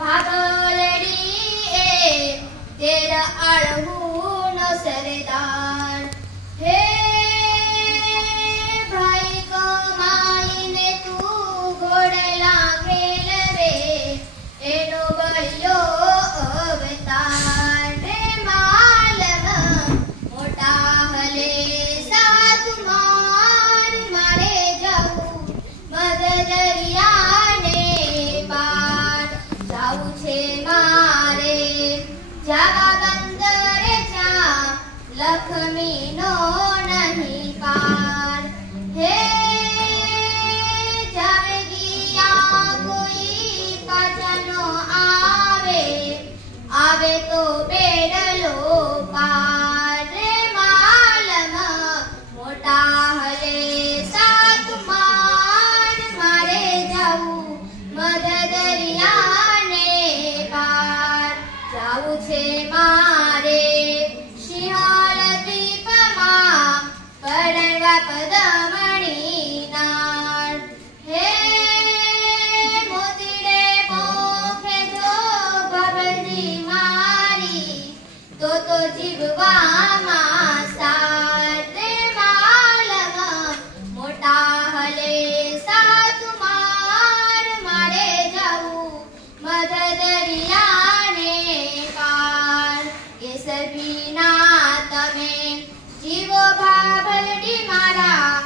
ભાગલડી એ તેર આળહુનો સરદાર હે ભાઈ કમાઈને તું ઘોડલા ખેલવે એનો બળ્યો અવતાર રે માલમ મોટા હલે સાત માર મારે જવું મદદરિયાને પાર જાવું છે મારે જાવા બંદરે જા લક્ષ્મીનો નહીં પાર હે જાવે ગયા કોઈ પાછનો આવે આવે તો બેડલો પાર રે માલમ મોટા હલે સાત માર મારે જાવું મદદરિયાને પાર જાવું છે મારે સિંહળ દ્વીપમાં પરણવા પદમણી નાળ હે મોતીડે પોખે જો ભવજી મારી તો જીવવામાં સાર રે માલમ મોટા હલે સાત માર મારે જાવું મદદરિયાને પાર કેસર પીના તમે જીવો ભાભલડી મારા